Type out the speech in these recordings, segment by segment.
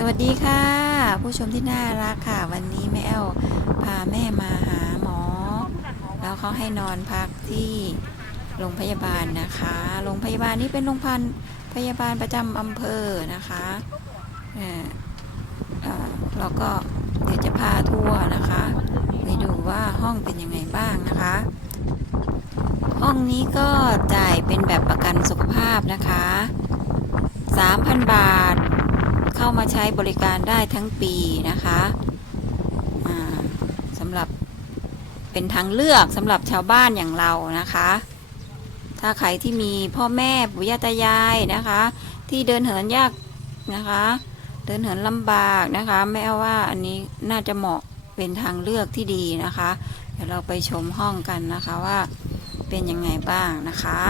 สวัสดีค่ะ ผู้ชมที่น่ารักค่ะ วันนี้แม่แอลพาแม่มาหาหมอ แล้วเขาให้นอนพักที่โรงพยาบาลนะคะโรงพยาบาลนี้เป็นโรงพยาบาลพยาบาลประจำอำเภอนะคะเอ่อเอ่อเราก็เดี๋ยวจะพาทัวร์นะคะไปดูว่าห้องเป็นยังไงบ้างนะคะ ห้องนี้ก็จ่ายเป็นแบบประกันสุขภาพนะคะ 3,000 บาทามาใช้บริการได้ทั้งปีนะคะสำหรับเป็นทางเลือกสำหรับชาวบ้านอย่างเรานะคะ ถ้าใครที่มีพ่อแม่ปู่ย่าตายายนะคะ ที่เดินเหินยากนะคะ เดินเหินลำบากนะคะแม่ว่าอันนี้น่าจะเหมาะเป็นทางเลือกที่ดีนะคะ เดี๋ยวเราไปชมห้องกันนะคะว่าเป็นยังไงบ้างนะคะ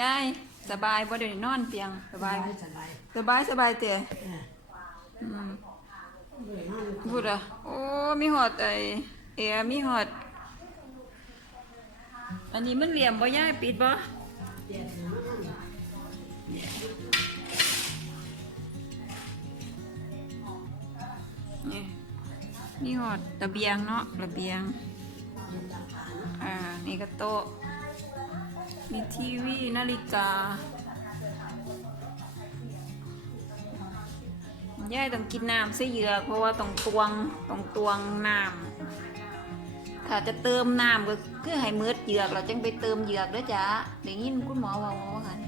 ยายสบายบ่เดี๋ยวนี้นอนเตียงสบายไหมสบายสบายสบายเตะเอออืมเออพูดอะโอ้มีหอดไอเออมีหอด อันนี้มันเหลี่ยมบ่ยายปิดบ่นี่นี่หอดระเบียงเนาะระเบียง อ่า นี่ก็โต๊ะ มีทีวีนาฬิกายายต้องกินน้ำใส่เหยือกเพราะว่าต้องตวงต้องตวงน้ำถ้าจะเติมน้ำก็คือให้มืดเหยือกเราจึงไปเติมเหยือกเด้อจ้าเดี๋ยวยินคุณหมอว่าว่าหัน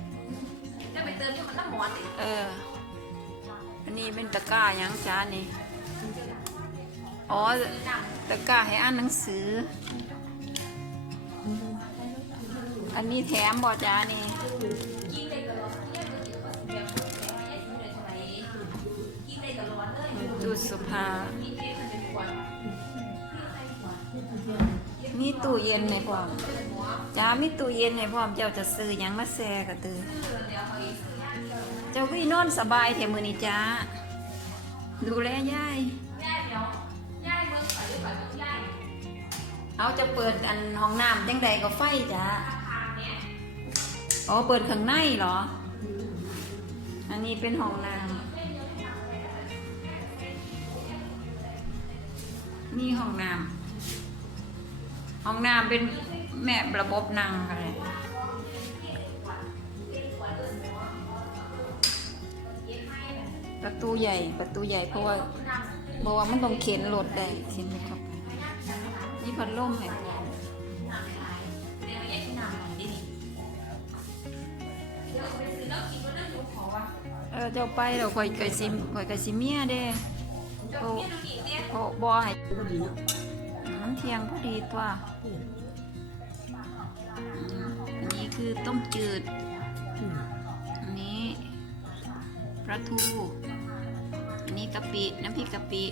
จะไปเติมที่มันน้ำหมอนดิเออ อันนี้เป็นตะกร้าหยังจ้านี่ อ๋อ ตะกร้าให้อ่านหนังสือ อันนี้แถมบ่จ้านี่ดูสุภา มีตู้เย็นในพร้อมจ้ามีตู้เย็นในพร้อมเจ้าจะซื้อยังมาแซ่กระตือ เจ้าก็อีนอนสบายแถมือนี่จ้า ดูแลยายย่ายเอาจะเปิดอันห้องน้ำจังใดก็ไฟจ้า อ๋อ เปิดข้างในเหรอ อันนี้เป็นห้องน้ำนี่ห้องน้ำห้องน้ำเป็นแม่ระบบนังอะไรประตูใหญ่ประตูใหญ่เพราะว่าบอกว่ามันต้องเข็นรถได้เข็นไม่เข้าไปนี่พัดลมให้พ เออเจ้าไปเราคอยกะสิคอยกะสิเมียเด้เดี๋ยวเนี่ยดูดิเนี่ยโอ้บ่ให้ก็ดีเนาะมันเที่ยงพอดีตัวอันนี้คือต้มจืด อันนี้ปลาทู อันนี้กะปิ น้ำพริกกะปิ